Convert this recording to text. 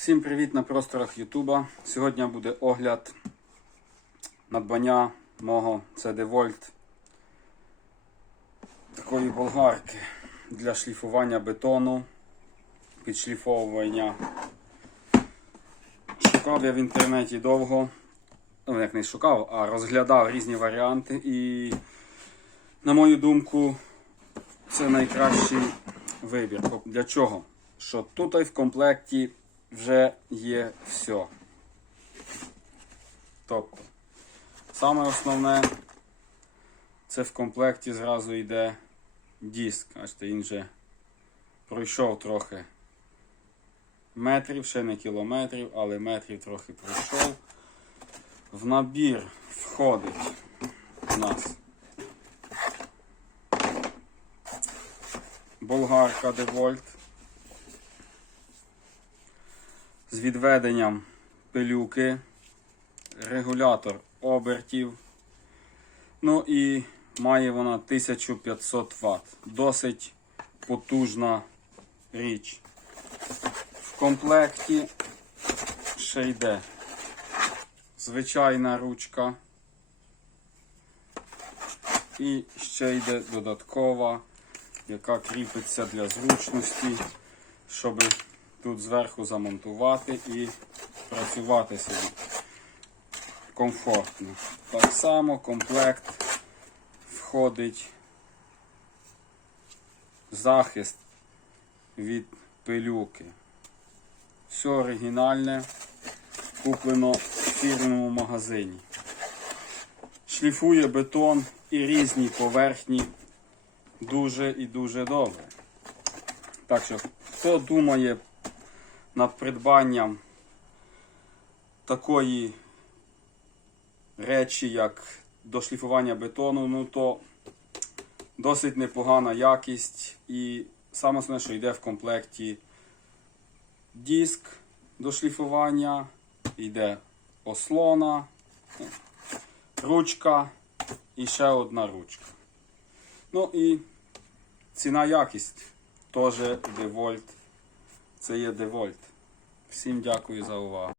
Всім привіт на просторах Ютуба. Сьогодні буде огляд надбання мого це DeWalt такої болгарки для шліфування бетону, підшліфовування. Шукав я в інтернеті довго, ну як не шукав, а розглядав різні варіанти і, на мою думку, це найкращий вибір. Для чого? Що тут в комплекті вже є все. Тобто, саме основне, це в комплекті зразу йде диск. Бачите, він вже пройшов трохи метрів, ще не кілометрів, але метрів трохи пройшов. В набір входить у нас болгарка DeWalt з відведенням пилюки, регулятор обертів. Ну і має вона 1500 Вт. Досить потужна річ. В комплекті ще йде звичайна ручка. І ще йде додаткова, яка кріпиться для зручності, щоб тут зверху замонтувати і працювати собі комфортно. Так само комплект входить захист від пилюки. Все оригінальне, куплено в фірмовому магазині. Шліфує бетон і різні поверхні дуже і дуже добре. Так що, хто думає над придбанням такої речі, як дошліфування бетону, ну то досить непогана якість і саме основне, що йде в комплекті диск до шліфування, йде ослона, ручка і ще одна ручка. Ну і ціна якість теж DeWalt. Це є Девольт. Всім дякую за увагу.